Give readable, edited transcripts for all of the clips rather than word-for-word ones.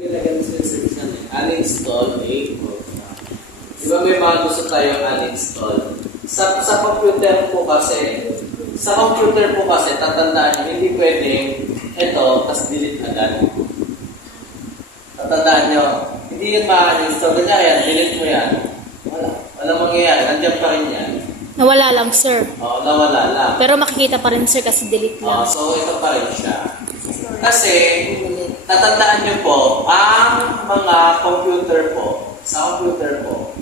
Nilagyan sa description eh. Uninstall a program. Di ba may mga gusto tayong uninstall? Sa computer po kasi, tatandaan nyo, hindi pwedeng ito, tapos delete agad. Tatandaan nyo, hindi yun ma-uninstall. Kanya yan, delete mo yan. Walang mangyayari, nandiyan pa rin yan. Nawala lang, sir. Oo, nawala lang. Pero makikita pa rin, sir, kasi delete lang. So ito pa rin siya. Kasi, tatandaan nyo po, ang mga computer po, sa computer po,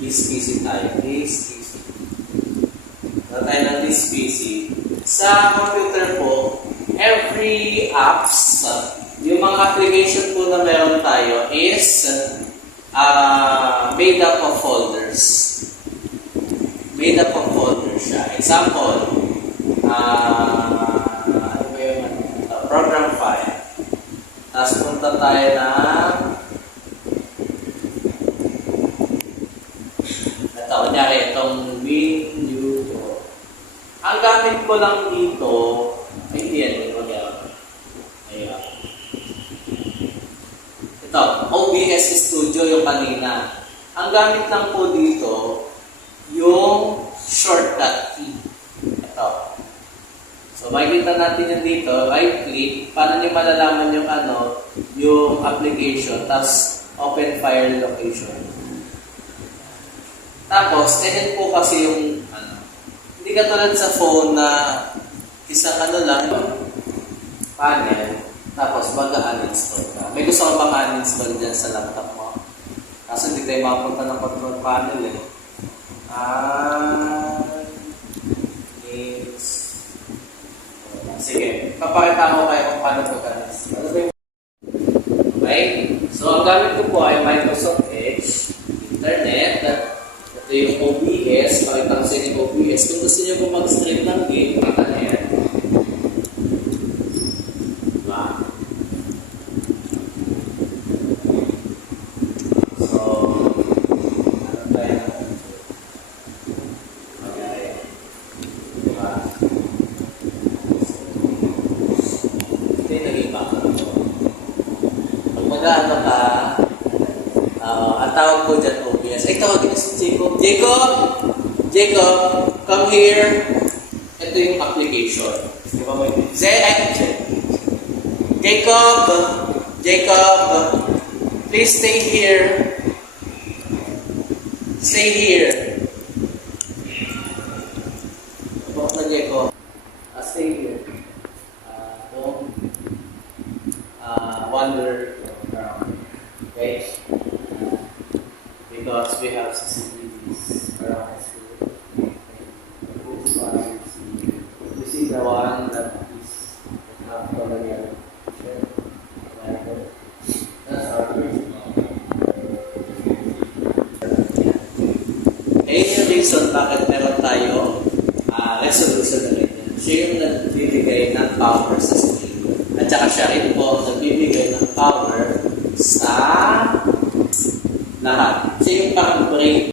this PC tayo, this PC. Tayo ng this PC. Sa computer po, every apps, yung mga application po na meron tayo is made up of folders. Made up of folders siya. Example, program file. Tapos punta tayo ng ito, kunyari itong menu. Ang gamit ko lang dito ay yan. Ayan. Ito, OBS Studio yung kanina. Ang gamit lang po dito yung shortcut key. Ito. So, makikita natin yun dito, right click, para nyo malalaman yung yung application, tapos open file location. Tapos, edit po kasi yung, hindi katulad sa phone na isang lang, panel, tapos mag-uninstall ka. May gusto ka bang uninstall dyan sa laptop mo? Kaso hindi tayo makapunta ng control panel eh. Sige, papakita ko kayo kung paano mag-uninstall. Okay? So, ang gamit ko po ay Microsoft Edge, Internet, ito yung OBS, pakita ko sa inyo yung OBS. Kung gusto nyo po mag-stream ng game, pakita na yan. Diba? So, ano tayo? Okay. Diba? Pag mag-ano ka, ang tawag ko dyan OBS. Ay, tawagin si Jacob. Jacob, come here. Ito yung application. Di ba mo yung Jacob, please stay here. Stay here. Bakit na Jacob? Stay here. Wander around. Okay? Because we have CCTVs around the school. You see the one that is not familiar. That's our first. Yung reason bakit meron tayo resolution na rin. Siya yung nagbibigay ng power sa screen. At saka siya rin po nagbibigay ng power sa lahat. Siya yung parang brain